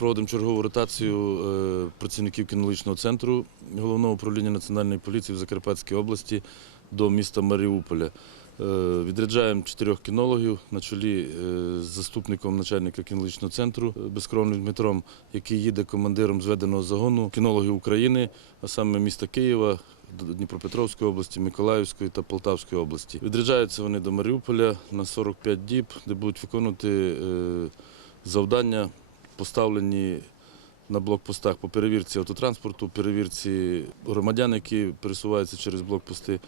Проводимо чергову ротацію е, працівників кінологічного центру головного управління національної поліції в Закарпатській області до міста Маріуполя. Е, Відряджаємо чотирьох кінологів на чолі е, з заступником начальника кінологічного центру безкровним Дмитром, який їде командиром зведеного загону кінологів України, а саме міста Києва, Дніпропетровської області, Миколаївської та Полтавської області. Відряджаються вони до Маріуполя на 45 діб, де будуть виконувати завдання, поставлені на блокпостах по перевірці автотранспорту, перевірці громадян, які пересуваються через блокпости.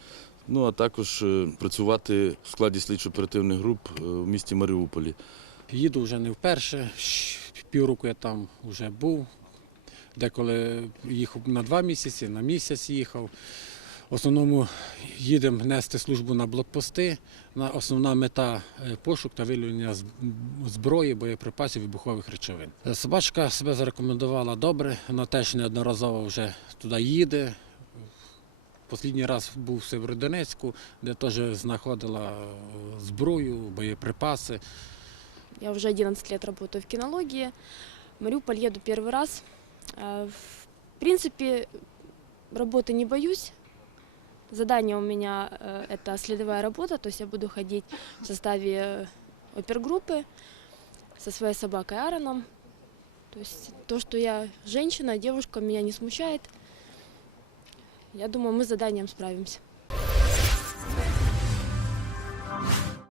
Ну а також е, працювати в складі слідчо-оперативних груп е, в місті Маріуполі. Їду вже не вперше. Півроку я там вже був. Деколи їхав на два місяці, на місяць їхав. В основному їдемо нести службу на блокпости. На- Основна мета е, пошук та виявлення з- зброї, боєприпасів, вибухових речовин. Е, Собачка себе зарекомендувала добре, вона теж неодноразово вже туди їде. Останній раз був в Северодонецьку, де теж знаходила е, зброю, боєприпаси. Я уже 11 лет работаю в кинологии. В Мариуполь еду первый раз. Э, В принципе, работы не боюсь. Задание у меня э, это следовая работа, то есть я буду ходить в составе э, опергруппы со своей собакой Аароном. То есть то, что я женщина, девушка, меня не смущает. Я думаю, мы с заданием справимся.